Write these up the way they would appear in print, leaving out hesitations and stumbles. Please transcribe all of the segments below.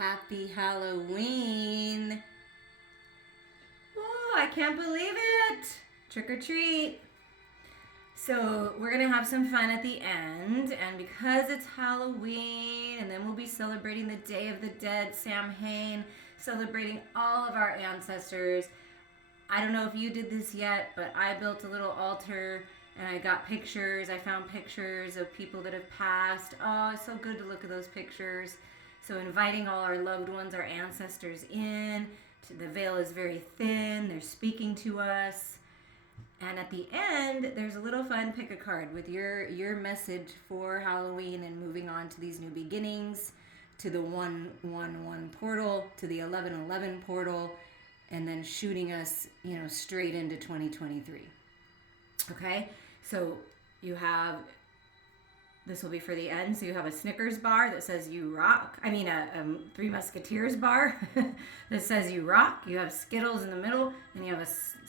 Happy Halloween. Oh, I can't believe it. Trick or treat. So we're going to have some fun at the end. And because it's Halloween, and then we'll be celebrating the Day of the Dead, Samhain, celebrating all of our ancestors. I don't know if you did this yet, but I built a little altar and I got pictures. I found pictures of people that have passed. Oh, it's so good to look at those pictures. So inviting all our loved ones, our ancestors in. The veil is very thin. They're speaking to us. And at the end, there's a little fun pick a card with your message for Halloween and moving on to these new beginnings, to the 111 portal, to the 1111 portal, and then shooting us, straight into 2023. Okay? So you have, this will be for the end. So you have a Snickers bar that says you rock. A Three Musketeers bar that says you rock. You have Skittles in the middle, and you have a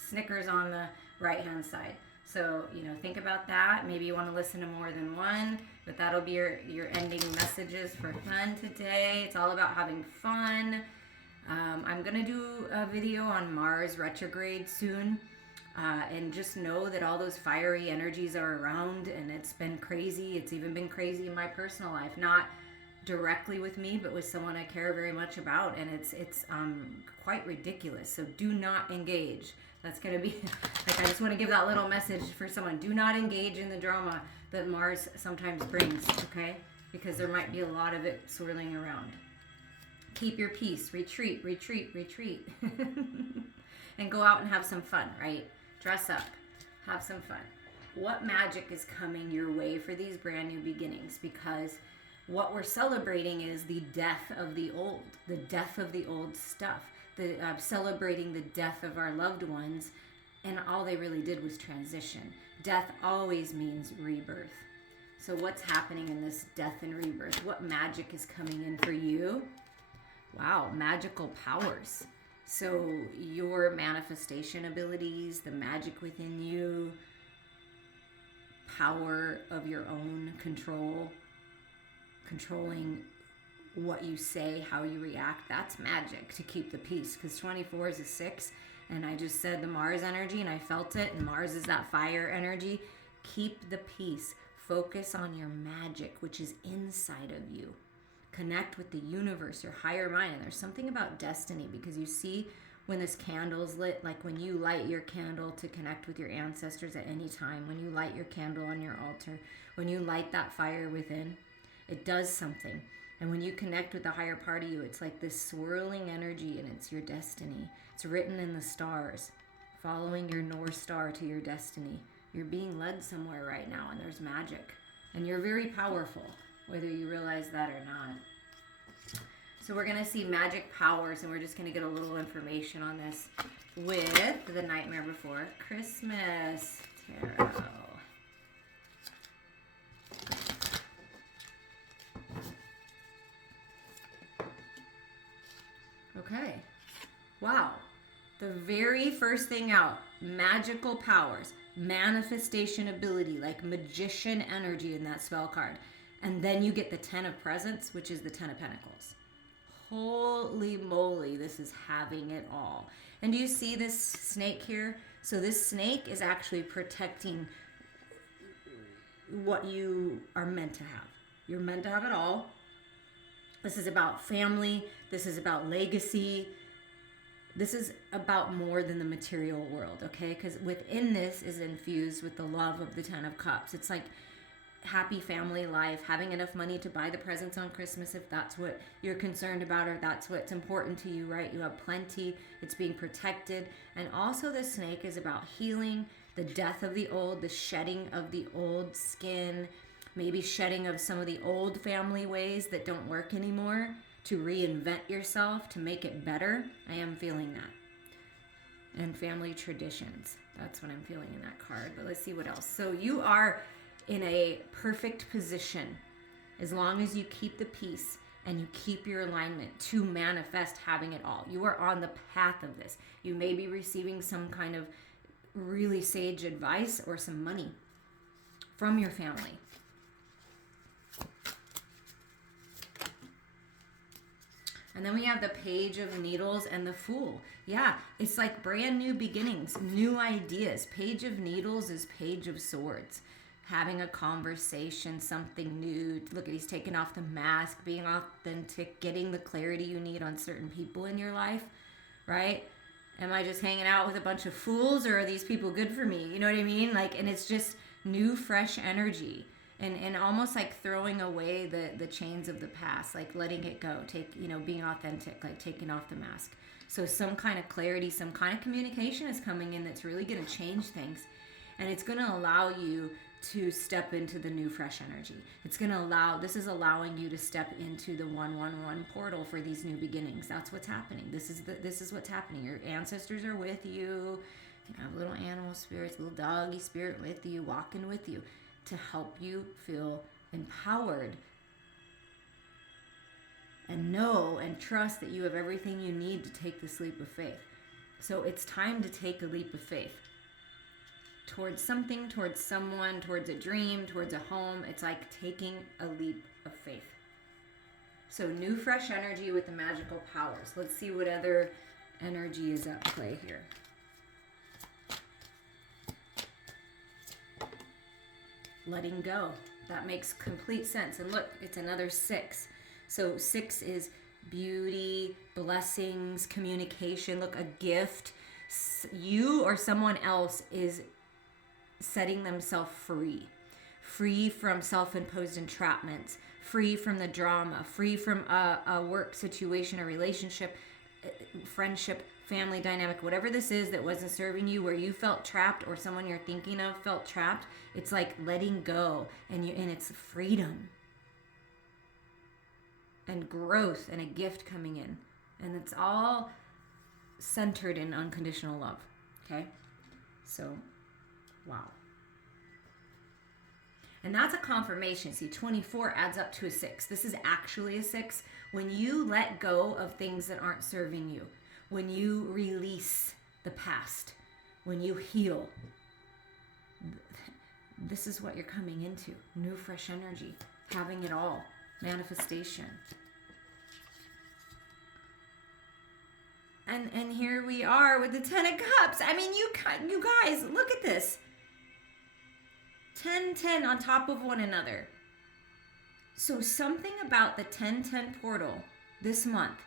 Snickers on the right-hand side. So, think about that. Maybe you want to listen to more than one, but that'll be your ending messages for fun today. It's all about having fun. I'm going to do a video on Mars retrograde soon. And just know that all those fiery energies are around, and it's been crazy. It's even been crazy in my personal life, not directly with me, but with someone I care very much about, and it's quite ridiculous. So do not engage. That's going to be I just want to give that little message for someone. Do not engage in the drama that Mars sometimes brings, okay? Because there might be a lot of it swirling around. Keep your peace. Retreat, retreat, retreat. And go out and have some fun, right? Dress up. Have some fun. What magic is coming your way for these brand new beginnings? Because what we're celebrating is the death of the old stuff. Celebrating the death of our loved ones, and all they really did was transition. Death always means rebirth. So what's happening in this death and rebirth? What magic is coming in for you? Wow, magical powers. So your manifestation abilities, the magic within you, power of your own control, controlling what you say, how you react, that's magic to keep the peace. Because 24 is a 6, and I just said the Mars energy, and I felt it, and Mars is that fire energy. Keep the peace. Focus on your magic, which is inside of you. Connect with the universe, your higher mind. And there's something about destiny, because you see when this candle's lit, like when you light your candle to connect with your ancestors at any time, when you light your candle on your altar, when you light that fire within, it does something. And when you connect with the higher part of you, it's like this swirling energy, and it's your destiny. It's written in the stars, following your North Star to your destiny. You're being led somewhere right now, and there's magic. And you're very powerful, whether you realize that or not. So we're going to see magic powers, and we're just going to get a little information on this with the Nightmare Before Christmas Tarot. Okay. Wow. The very first thing out, magical powers, manifestation ability, like magician energy in that spell card. And then you get the 10 of Presents, which is the 10 of Pentacles. Holy moly, this is having it all. And do you see this snake here? So this snake is actually protecting what you are meant to have. You're meant to have it all. This is about family. This is about legacy. This is about more than the material world, okay? Because within this is infused with the love of the 10 of Cups. It's like happy family life, having enough money to buy the presents on Christmas if that's what you're concerned about, or that's what's important to you, right? You have plenty. It's being protected. And also the snake is about healing, the death of the old, the shedding of the old skin, maybe shedding of some of the old family ways that don't work anymore, to reinvent yourself, to make it better. I am feeling that. And family traditions. That's what I'm feeling in that card. But let's see what else. So you are in a perfect position as long as you keep the peace and you keep your alignment to manifest having it all. You are on the path of this. You may be receiving some kind of really sage advice or some money from your family. And then we have the Page of Needles and the Fool. Yeah, it's like brand new beginnings, new ideas. Page of Needles is Page of Swords. Having a conversation, something new. Look at, he's taking off the mask, being authentic, getting the clarity you need on certain people in your life, right? Am I just hanging out with a bunch of fools, or are these people good for me? You know what I mean? Like, and it's just new, fresh energy. And almost like throwing away the chains of the past, like letting it go, being authentic, like taking off the mask. So some kind of clarity, some kind of communication is coming in that's really going to change things. And it's going to allow you to step into the new fresh energy. This is allowing you to step into the 111 portal for these new beginnings. That's what's happening. This is what's happening. Your ancestors are with you. You can have little animal spirits, little doggy spirit with you, walking with you, to help you feel empowered and know and trust that you have everything you need to take this leap of faith. So it's time to take a leap of faith towards something, towards someone, towards a dream, towards a home. It's like taking a leap of faith. So new fresh energy with the magical powers. Let's see what other energy is at play here. Letting go. That makes complete sense. And look, it's another 6. So 6 is beauty, blessings, communication. Look, a gift. You or someone else is setting themselves free from self-imposed entrapments, free from the drama, free from a work situation, a relationship, friendship, family dynamic, whatever this is that wasn't serving you, where you felt trapped or someone you're thinking of felt trapped. It's like letting go, and it's freedom and growth and a gift coming in. And it's all centered in unconditional love. Okay? So, wow. And that's a confirmation. See, 24 adds up to a 6. This is actually a 6. When you let go of things that aren't serving you, when you release the past, when you heal, this is what you're coming into. New, fresh energy. Having it all. Manifestation. And here we are with the 10 of Cups. I mean, you guys, look at this. 10 on top of one another. So something about the 10-10 portal this month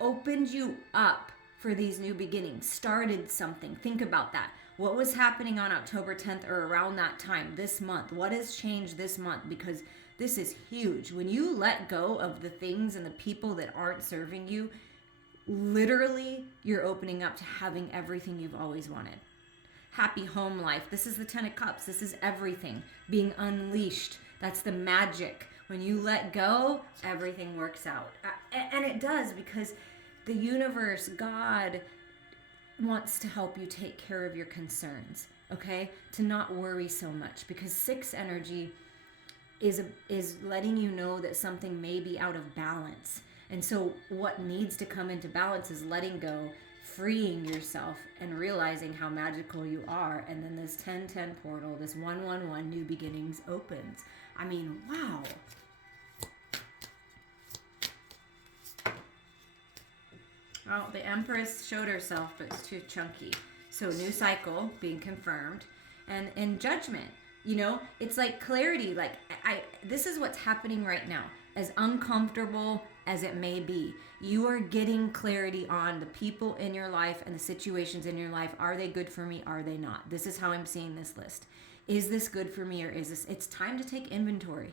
opened you up for these new beginnings, started something. Think about that. What was happening on October 10th or around that time this month? What has changed this month? Because this is huge. When you let go of the things and the people that aren't serving you, literally you're opening up to having everything you've always wanted. Happy home life. This is the 10 of Cups. This is everything being unleashed. That's the magic. When you let go, everything works out. And it does, because the universe, God, wants to help you take care of your concerns, okay? To not worry so much, because 6 energy is letting you know that something may be out of balance. And so what needs to come into balance is letting go, freeing yourself, and realizing how magical you are. And then this 10-10 portal, this 111 new beginnings opens. I mean, wow. Well, the Empress showed herself, but it's too chunky. So new cycle being confirmed, and judgment. You know, it's like clarity. Like this is what's happening right now. As uncomfortable as it may be, you are getting clarity on the people in your life and the situations in your life. Are they good for me? Are they not? This is how I'm seeing this list. Is this good for me, or is this? It's time to take inventory.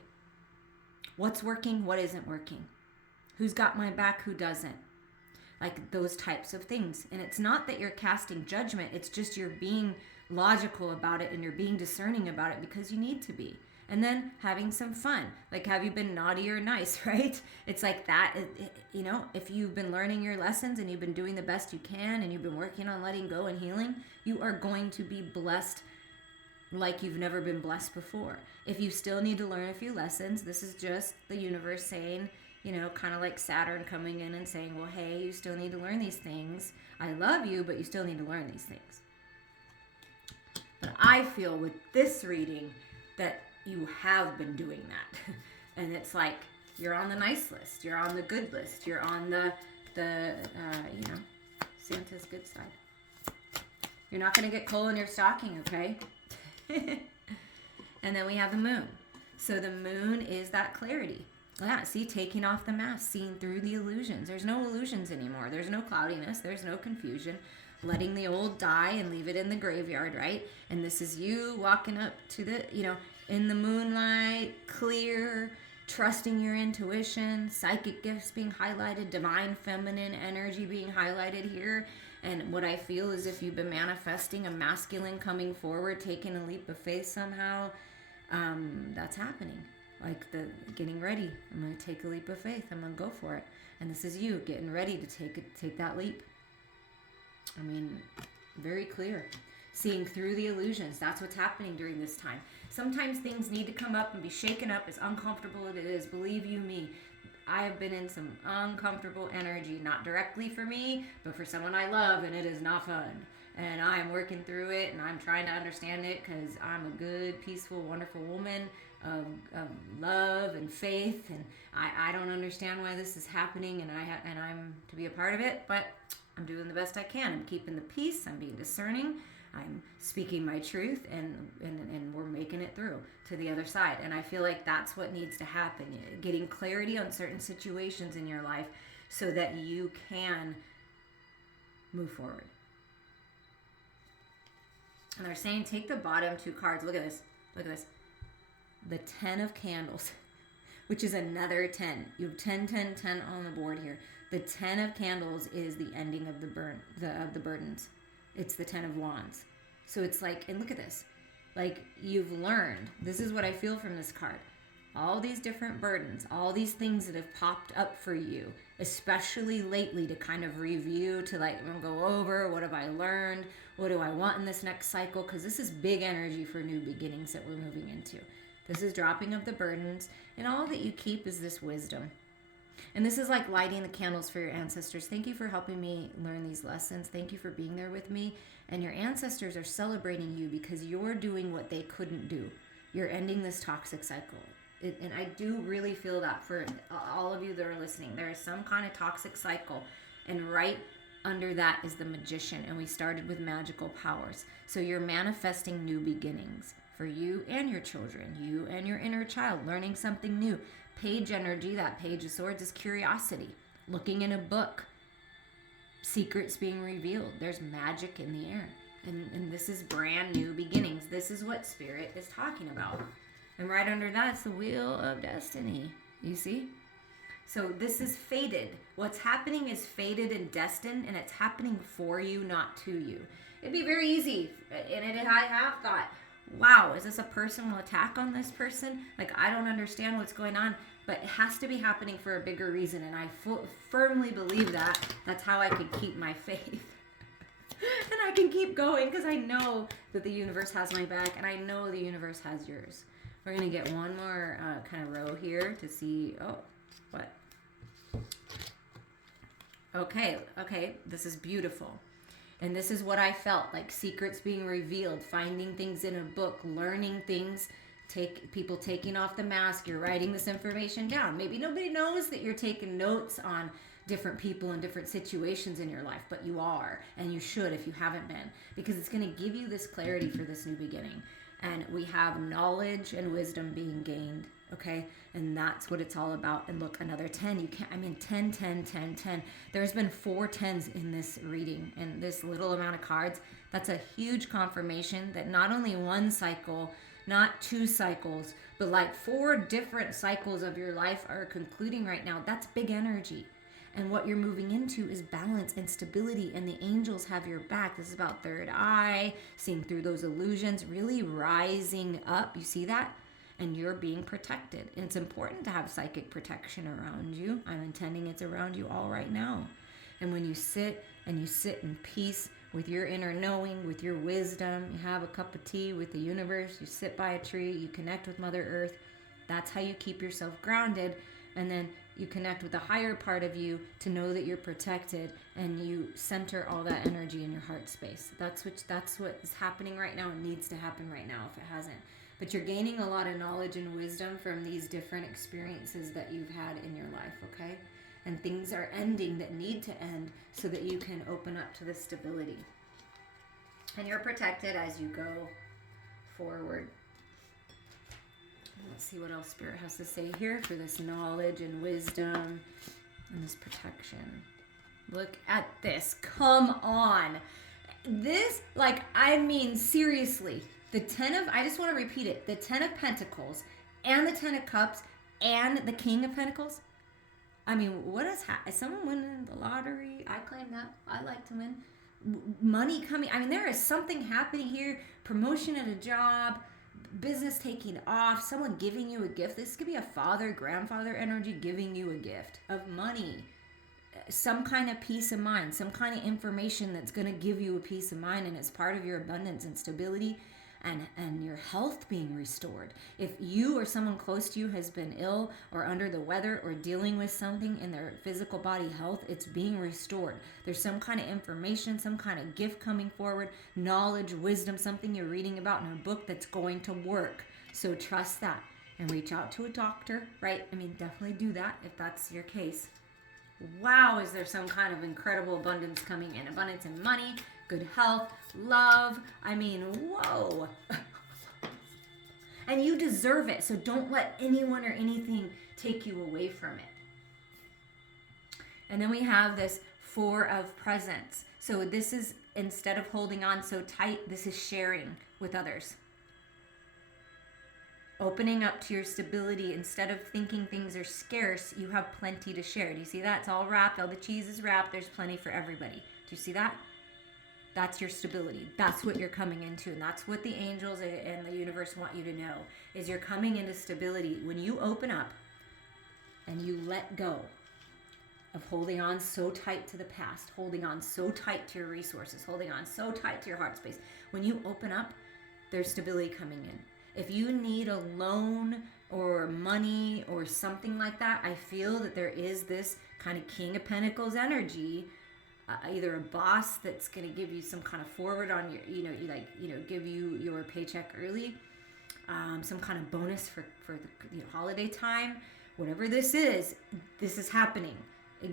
What's working? What isn't working? Who's got my back? Who doesn't? Like those types of things. And it's not that you're casting judgment. It's just you're being logical about it, and you're being discerning about it because you need to be. And then having some fun. Like, have you been naughty or nice, right? It's like that. You know, if you've been learning your lessons and you've been doing the best you can, and you've been working on letting go and healing, you are going to be blessed like you've never been blessed before. If you still need to learn a few lessons, this is just the universe saying, you know, kind of like Saturn coming in and saying, well, hey, you still need to learn these things. I love you, but you still need to learn these things. But I feel with this reading that you have been doing that. And it's like You're on the nice list. You're on the good list. You're on the Santa's good side. You're not going to get coal in your stocking, okay? And then we have the moon. So the moon is that clarity. Yeah, see, taking off the mask, seeing through the illusions. There's no illusions anymore. There's no cloudiness. There's no confusion. Letting the old die and leave it in the graveyard, right? And this is you walking up to the, in the moonlight, clear, trusting your intuition, psychic gifts being highlighted, divine feminine energy being highlighted here. And what I feel is if you've been manifesting a masculine coming forward, taking a leap of faith somehow, that's happening. Like the getting ready. I'm going to take a leap of faith. I'm going to go for it. And this is you getting ready to take that leap. I mean, very clear. Seeing through the illusions. That's what's happening during this time. Sometimes things need to come up and be shaken up, as uncomfortable as it is. Believe you me, I have been in some uncomfortable energy, not directly for me, but for someone I love, and it is not fun. And I'm working through it, and I'm trying to understand it because I'm a good, peaceful, wonderful woman of love and faith, and I don't understand why this is happening, and I'm to be a part of it, but I'm doing the best I can. I'm keeping the peace. I'm being discerning. I'm speaking my truth, and we're making it through to the other side. And I feel like that's what needs to happen. Getting clarity on certain situations in your life so that you can move forward. And they're saying take the bottom two cards. Look at this. Look at this. The 10 of candles, which is another 10. You have 10, 10, 10 on the board here. The 10 of candles is the ending of the burdens. It's the 10 of wands. So it's like, and look at this. Like you've learned, this is what I feel from this card. All these different burdens, all these things that have popped up for you, especially lately, to kind of review, to like go over, what have I learned? What do I want in this next cycle? Because this is big energy for new beginnings that we're moving into. This is dropping of the burdens, and all that you keep is this wisdom. And this is like lighting the candles for your ancestors. Thank you for helping me learn these lessons. Thank you for being there with me. And your ancestors are celebrating you because you're doing what they couldn't do. You're ending this toxic cycle. And I do really feel that for all of you that are listening. There is some kind of toxic cycle. And right under that is the magician. And we started with magical powers. So you're manifesting new beginnings for you and your children, you and your inner child, learning something new. Page energy, that page of swords, is curiosity. Looking in a book. Secrets being revealed. There's magic in the air. And this is brand new beginnings. This is what Spirit is talking about. And right under that is the Wheel of Destiny. You see? So this is fated. What's happening is fated and destined, and it's happening for you, not to you. It'd be very easy. And I have thought, wow, is this a personal attack on this person? Like, I don't understand what's going on, but it has to be happening for a bigger reason, and I firmly believe that. That's how I could keep my faith. And I can keep going because I know that the universe has my back, and I know the universe has yours. We're going to get one more kind of row here to see, what? Okay, this is beautiful. And this is what I felt, like secrets being revealed, finding things in a book, learning things, people taking off the mask. You're writing this information down. Maybe nobody knows that you're taking notes on different people and different situations in your life, but you are, and you should if you haven't been, because it's going to give you this clarity for this new beginning. And we have knowledge and wisdom being gained, okay? And that's what it's all about. And look, another 10. 10, 10, 10, 10. There's been 4 10s in this reading, and this little amount of cards. That's a huge confirmation that not only one cycle, not 2 cycles, but like 4 different cycles of your life are concluding right now. That's big energy. And what you're moving into is balance and stability, and the angels have your back. This is about third eye, seeing through those illusions, really rising up. You see that? And you're being protected. And it's important to have psychic protection around you. I'm intending it's around you all right now. And when you sit in peace with your inner knowing, with your wisdom, you have a cup of tea with the universe, you sit by a tree, you connect with Mother Earth. That's how you keep yourself grounded. And then you connect with the higher part of you to know that you're protected, and you center all that energy in your heart space. That's what is happening right now and needs to happen right now if it hasn't. but you're gaining a lot of knowledge and wisdom from these different experiences that you've had in your life, okay? And things are ending that need to end so that you can open up to the stability. And you're protected as you go forward. Let's see what else Spirit has to say here for this knowledge and wisdom and this protection. Look at this. Come on. This, like, I mean, seriously, I just want to repeat it. The 10 of Pentacles and the 10 of Cups and the King of Pentacles. I mean, what is someone winning the lottery? I claim that. I like to win. Money coming. I mean, there is something happening here. Promotion at a job. Business taking off. Someone giving you a gift. This could be a father, grandfather energy giving you a gift of money. Some kind of peace of mind. Some kind of information that's going to give you a peace of mind, and it's part of your abundance and stability. And your health being restored. If you or someone close to you has been ill or under the weather or dealing with something in their physical body health, it's being restored. There's some kind of information, some kind of gift coming forward, knowledge, wisdom, something you're reading about in a book that's going to work. So trust that and reach out to a doctor, right? I mean, definitely do that if that's your case. Wow, is there some kind of incredible abundance coming in? Abundance in money, good health, love. I mean, whoa. And you deserve it. So don't let anyone or anything take you away from it. And then we have this 4 of Presents. So this is, instead of holding on so tight, this is sharing with others. Opening up to your stability. Instead of thinking things are scarce, you have plenty to share. Do you see that? It's all wrapped. All the cheese is wrapped. There's plenty for everybody. Do you see that? That's your stability. That's what you're coming into. And that's what the angels and the universe want you to know, is you're coming into stability. When you open up and you let go of holding on so tight to the past, holding on so tight to your resources, holding on so tight to your heart space, when you open up, there's stability coming in. If you need a loan or money or something like that, I feel that there is this kind of King of Pentacles energy, either a boss that's going to give you some kind of forward on your, give you your paycheck early, some kind of bonus for the holiday time, whatever this is happening.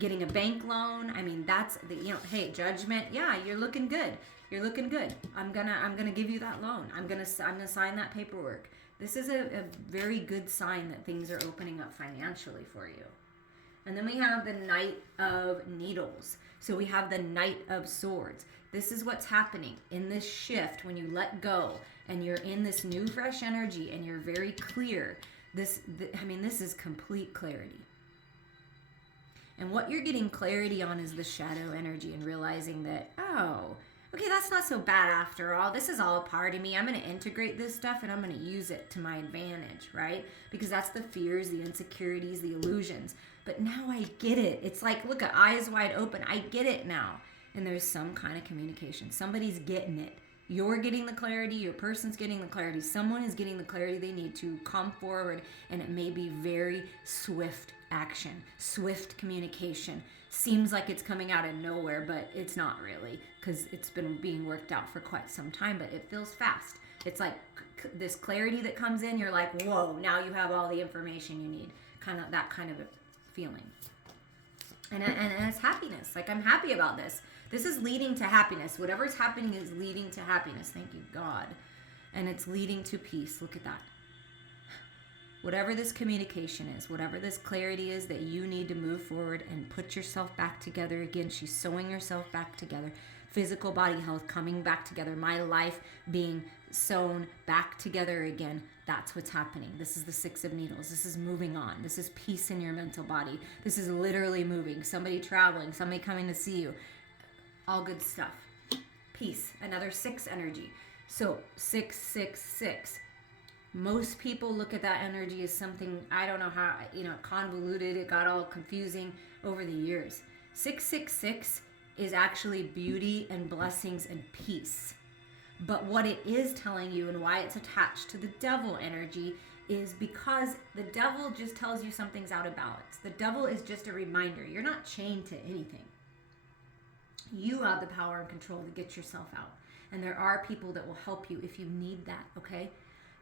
Getting a bank loan. I mean, that's the, hey, judgment. Yeah, you're looking good. You're looking good. I'm gonna give you that loan. I'm gonna sign that paperwork. This is a very good sign that things are opening up financially for you. And then we have the Knight of Needles. So we have the Knight of Swords. This is what's happening in this shift when you let go and you're in this new fresh energy and you're very clear. This is complete clarity. And what you're getting clarity on is the shadow energy and realizing that, okay, that's not so bad after all. This is all a part of me. I'm going to integrate this stuff and I'm going to use it to my advantage, right? Because that's the fears, the insecurities, the illusions. But now I get it. It's like, look, eyes wide open. I get it now. And there's some kind of communication. Somebody's getting it. You're getting the clarity. Your person's getting the clarity. Someone is getting the clarity they need to come forward. And it may be very swift action, swift communication. Seems like it's coming out of nowhere, but it's not really, because it's been being worked out for quite some time, but it feels fast. It's like this clarity that comes in, you're like, whoa, now you have all the information you need. Kind of that kind of a feeling. And it's happiness. Like, I'm happy about this. This is leading to happiness. Whatever's happening is leading to happiness. Thank you, God. And it's leading to peace. Look at that. Whatever this communication is, whatever this clarity is that you need to move forward and put yourself back together again. She's sewing herself back together. Physical body health coming back together. My life being sewn back together again. That's what's happening. This is the 6 of Needles. This is moving on. This is peace in your mental body. This is literally moving. Somebody traveling, somebody coming to see you. All good stuff. Peace. Another 6 energy. So 666. Most people look at that energy as something, I don't know how, convoluted. It got all confusing over the years. 666 is actually beauty and blessings and peace. But what it is telling you and why it's attached to the devil energy is because the devil just tells you something's out of balance. The devil is just a reminder. You're not chained to anything. You have the power and control to get yourself out. And there are people that will help you if you need that, okay?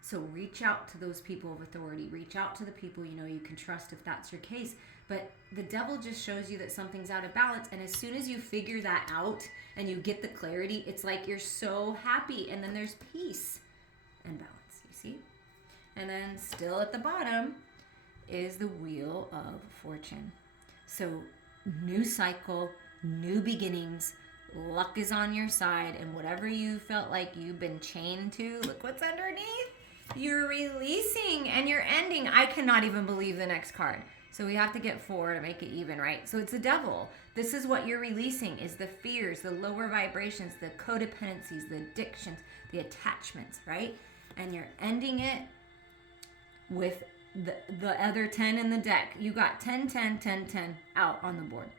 So reach out to those people of authority. Reach out to the people you know you can trust if that's your case. But the devil just shows you that something's out of balance. And as soon as you figure that out and you get the clarity, it's like you're so happy. And then there's peace and balance, you see? And then still at the bottom is the Wheel of Fortune. So new cycle, new beginnings, luck is on your side, and whatever you felt like you've been chained to, look what's underneath. You're releasing and you're ending. I cannot even believe the next card. So we have to get 4 to make it even, right? So it's the devil. This is what you're releasing, is the fears, the lower vibrations, the codependencies, the addictions, the attachments, right? And you're ending it with the other 10 in the deck. You got 10, 10, 10, 10 out on the board.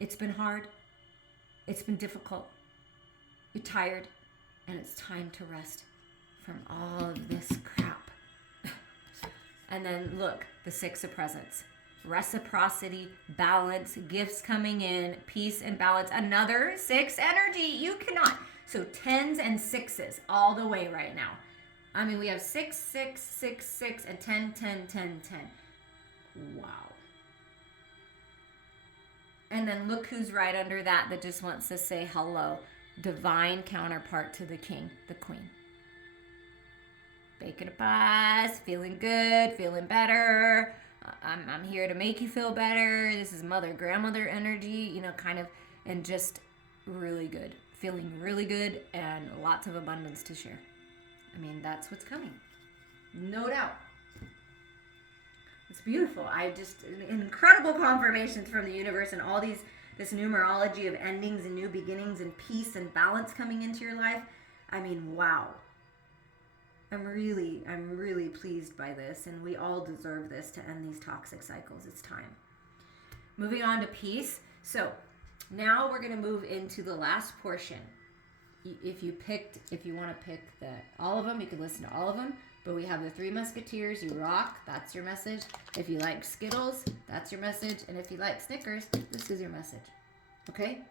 It's been hard. It's been difficult. You're tired, and it's time to rest from all of this crap. And then look, the 6 of Presents. Reciprocity, balance, gifts coming in, peace and balance. Another 6 energy. You cannot. So 10s and 6s all the way right now. I mean, we have 6, 6, 6, 6, and 10, 10, 10, 10. Wow. And then look who's right under that just wants to say hello. Divine counterpart to the king, the queen. Baking a pies, feeling good, feeling better. I'm here to make you feel better. This is mother, grandmother energy, kind of, and just really good. Feeling really good and lots of abundance to share. I mean, that's what's coming. No doubt. It's beautiful. Incredible confirmations from the universe and all this numerology of endings and new beginnings and peace and balance coming into your life. I mean, wow. I'm really pleased by this, and we all deserve this to end these toxic cycles. It's time. Moving on to peace. So now we're going to move into the last portion. If you want to pick all of them, you can listen to all of them. But we have the 3 Musketeers. You rock. That's your message. If you like Skittles, that's your message. And if you like Snickers, this is your message. Okay?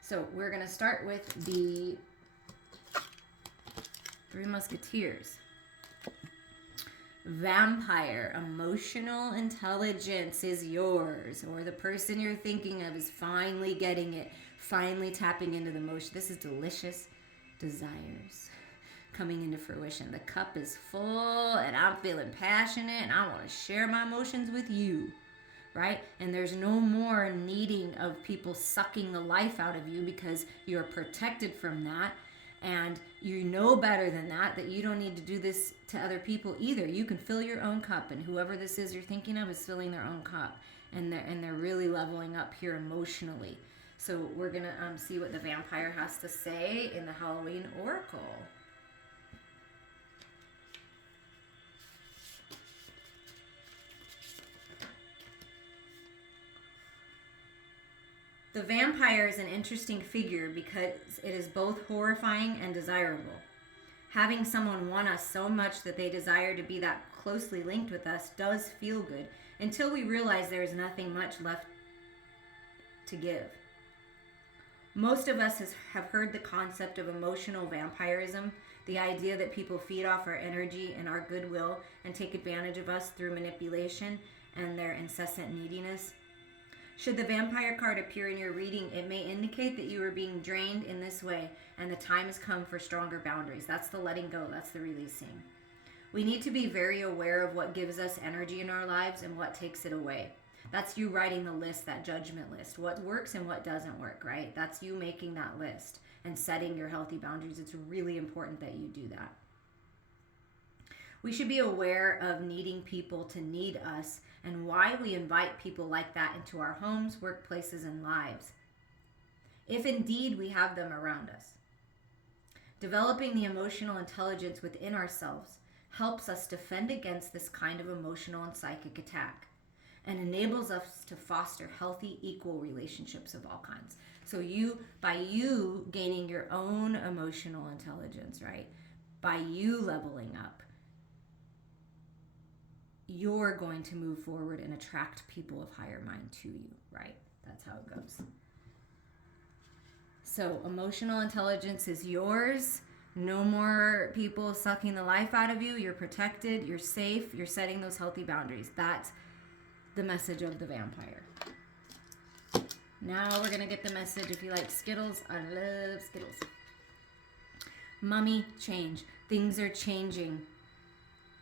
So we're going to start with the 3 Musketeers. Vampire. Emotional intelligence is yours. Or the person you're thinking of is finally getting it. Finally tapping into the emotion. This is delicious desires coming into fruition. The cup is full and I'm feeling passionate and I want to share my emotions with you, right? And there's no more needing of people sucking the life out of you because you're protected from that. And you know better than that you don't need to do this to other people either. You can fill your own cup, and whoever this is you're thinking of is filling their own cup, and they're really leveling up here emotionally. So we're going to see what the vampire has to say in the Halloween Oracle. The vampire is an interesting figure because it is both horrifying and desirable. Having someone want us so much that they desire to be that closely linked with us does feel good until we realize there is nothing much left to give. Most of us have heard the concept of emotional vampirism, the idea that people feed off our energy and our goodwill and take advantage of us through manipulation and their incessant neediness. Should the vampire card appear in your reading, it may indicate that you are being drained in this way and the time has come for stronger boundaries. That's the letting go. That's the releasing. We need to be very aware of what gives us energy in our lives and what takes it away. That's you writing the list, that judgment list. What works and what doesn't work, right? That's you making that list and setting your healthy boundaries. It's really important that you do that. We should be aware of needing people to need us and why we invite people like that into our homes, workplaces, and lives, if indeed we have them around us. Developing the emotional intelligence within ourselves helps us defend against this kind of emotional and psychic attack and enables us to foster healthy, equal relationships of all kinds. So by you gaining your own emotional intelligence, right? By you leveling up, you're going to move forward and attract people of higher mind to you, right? That's how it goes. So emotional intelligence is yours. No more people sucking the life out of you. You're protected. You're safe. You're setting those healthy boundaries. That's the message of the vampire. Now we're going to get the message. If you like Skittles, I love Skittles. Mummy, change. Things are changing.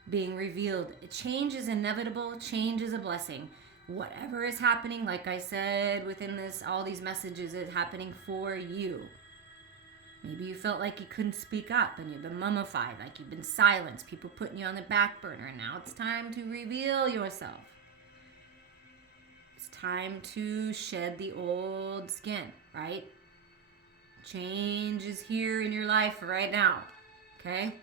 Being revealed. Change is inevitable. Change is a blessing. Whatever is happening, like I said within this, all these messages, is happening for you. Maybe you felt like you couldn't speak up and you've been mummified, like you've been silenced, people putting you on the back burner, and now it's time to reveal yourself. It's time to shed the old skin, right? Change is here in your life right now, okay?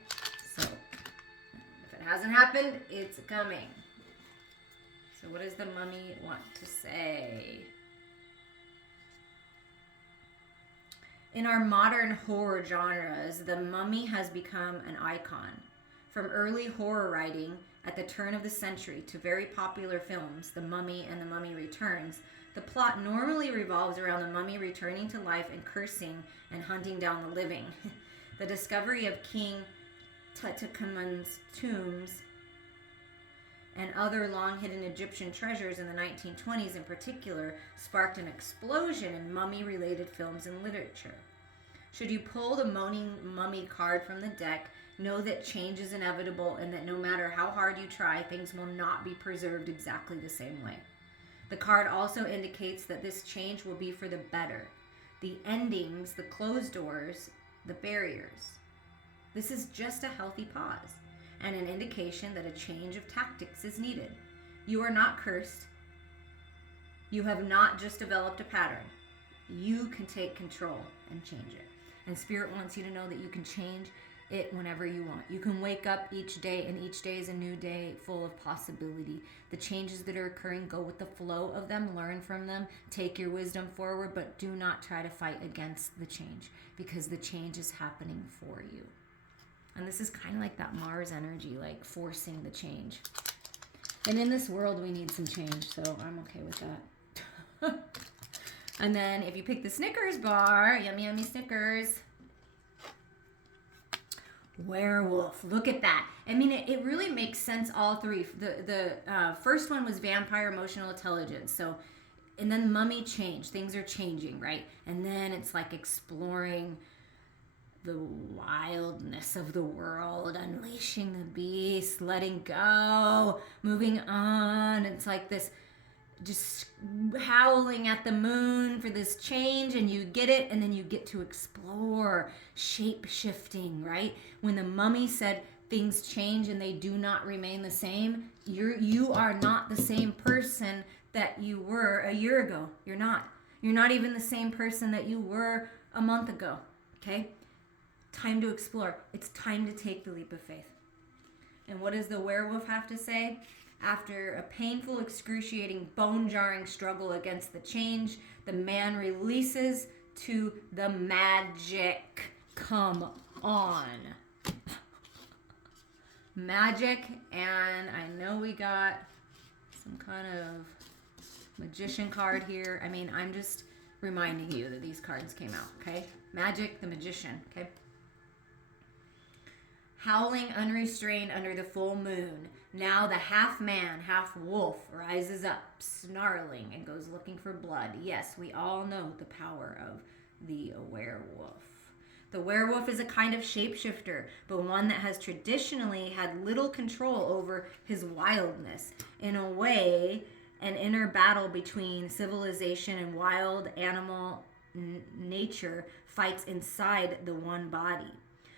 So, if it hasn't happened, it's coming. So what does the mummy want to say? In our modern horror genres, the mummy has become an icon. From early horror writing at the turn of the century to very popular films, The Mummy and The Mummy Returns, the plot normally revolves around the mummy returning to life and cursing and hunting down the living. The discovery of King Tutankhamun's tombs and other long-hidden Egyptian treasures in the 1920s in particular sparked an explosion in mummy-related films and literature. Should you pull the moaning mummy card from the deck, know that change is inevitable and that no matter how hard you try, things will not be preserved exactly the same way. The card also indicates that this change will be for the better. The endings, the closed doors, the barriers. This is just a healthy pause and an indication that a change of tactics is needed. You are not cursed. You have not just developed a pattern. You can take control and change it. And Spirit wants you to know that you can change it whenever you want. You can wake up each day, and each day is a new day full of possibility. The changes that are occurring, go with the flow of them, learn from them, take your wisdom forward, but do not try to fight against the change, because the change is happening for you. And this is kind of like that Mars energy, like forcing the change. And in this world, we need some change, so I'm okay with that. And then if you pick the Snickers bar, yummy, yummy Snickers. Werewolf, look at that. I mean, it really makes sense, all three. The first one was vampire emotional intelligence. So, and then mummy change. Things are changing, right? And then it's like exploring the wildness of the world, unleashing the beast, letting go, moving on. It's like this, just howling at the moon for this change, and you get it, and then you get to explore, shape shifting, right? When the mummy said things change and they do not remain the same, you are not the same person that you were a year ago. You're not even the same person that you were a month ago. Okay, time to explore. It's time to take the leap of faith. And what does the werewolf have to say? After a painful, excruciating, bone-jarring struggle against the change, the man releases to the magic. Come on. Magic, and I know we got some kind of magician card here. I mean, I'm just reminding you that these cards came out, okay? Magic, the magician, okay? Howling unrestrained under the full moon. Now the half man, half wolf rises up, snarling, and goes looking for blood. Yes, we all know the power of the werewolf. The werewolf is a kind of shapeshifter, but one that has traditionally had little control over his wildness. In a way, an inner battle between civilization and wild animal nature fights inside the one body.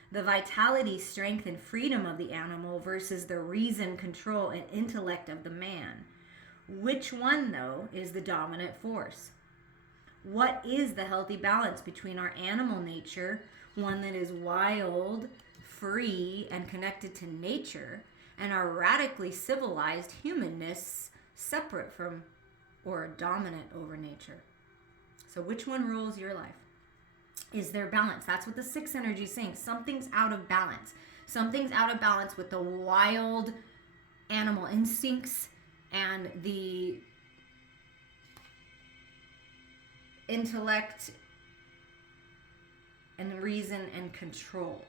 The vitality, strength, and freedom of the animal versus the reason, control, and intellect of the man. Which one, though, is the dominant force? What is the healthy balance between our animal nature, one that is wild, free, and connected to nature, and our radically civilized humanness, separate from or dominant over nature? So which one rules your life? Is there balance? That's what the 6 energy is saying. Something's out of balance. Something's out of balance with the wild animal instincts and the intellect and reason and control.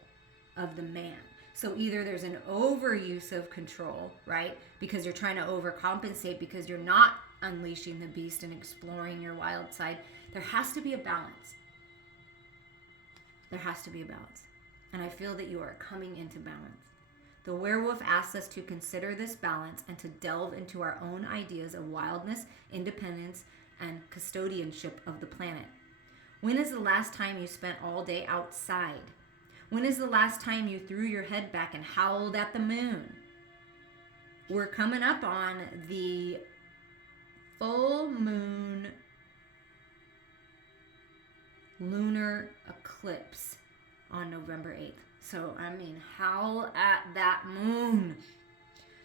of the man. So either there's an overuse of control, right? Because you're trying to overcompensate because you're not unleashing the beast and exploring your wild side. There has to be a balance. There has to be a balance. And I feel that you are coming into balance. The werewolf asks us to consider this balance and to delve into our own ideas of wildness, independence, and custodianship of the planet. When is the last time you spent all day outside? When is the last time you threw your head back and howled at the moon? We're coming up on the full moon lunar eclipse on November 8th. So, I mean, howl at that moon.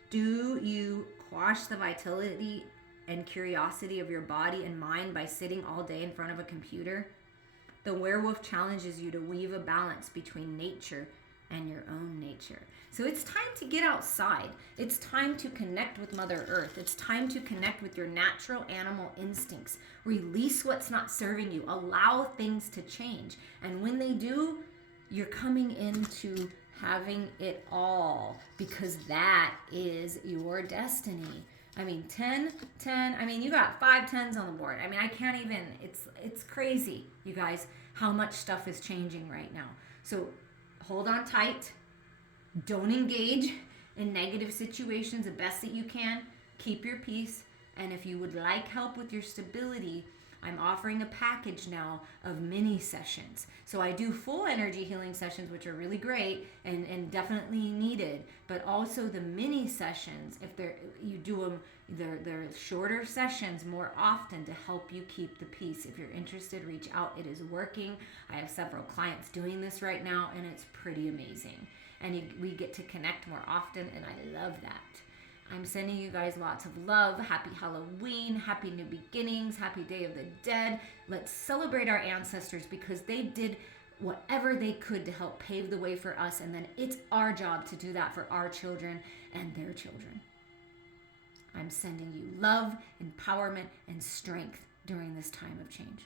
Do you quash the vitality and curiosity of your body and mind by sitting all day in front of a computer? The werewolf challenges you to weave a balance between nature and your own nature. So it's time to get outside. It's time to connect with Mother Earth. It's time to connect with your natural animal instincts. Release what's not serving you. Allow things to change. And when they do, you're coming into having it all, because that is your destiny. I mean, 10, I mean, you got 5 10s on the board. I mean, I can't even, it's crazy, you guys, how much stuff is changing right now. So hold on tight. Don't engage in negative situations the best that you can. Keep your peace. And if you would like help with your stability, I'm offering a package now of mini sessions. So I do full energy healing sessions, which are really great and definitely needed. But also the mini sessions, if you do them, they're shorter sessions more often to help you keep the peace. If you're interested, reach out. It is working. I have several clients doing this right now, and it's pretty amazing. And we get to connect more often, and I love that. I'm sending you guys lots of love. Happy Halloween, happy new beginnings, happy Day of the Dead. Let's celebrate our ancestors because they did whatever they could to help pave the way for us. And then it's our job to do that for our children and their children. I'm sending you love, empowerment, and strength during this time of change.